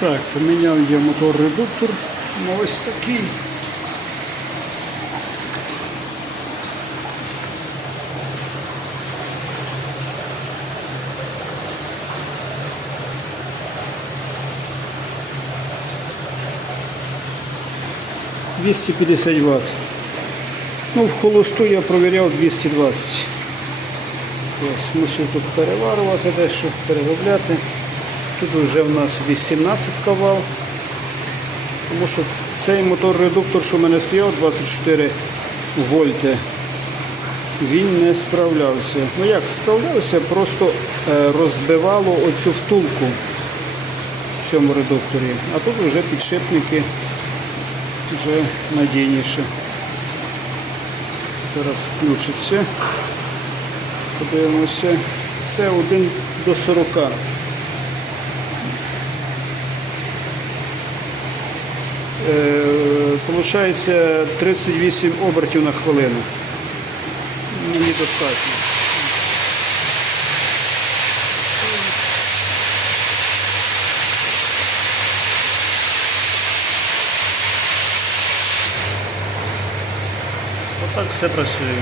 Так, поміняв я мотор-редуктор на ось такий. Двісті п'ятдесят Вт. Ну, в холосту я провіряв 220. Ось, мусив тут переварувати дещо, переробляти. Тут вже в нас 18 кавал. Тому що цей мотор-редуктор, що в мене стояв 24 вольти, він не справлявся. Ну як справлявся, просто е, розбивало оцю втулку в цьому редукторі. А тут вже підшипники вже надійніше. Зараз включиться. Подивимося. Це 1 до 40. Получається 38 обертів на хвилину. Мені достатньо. Отак все працює.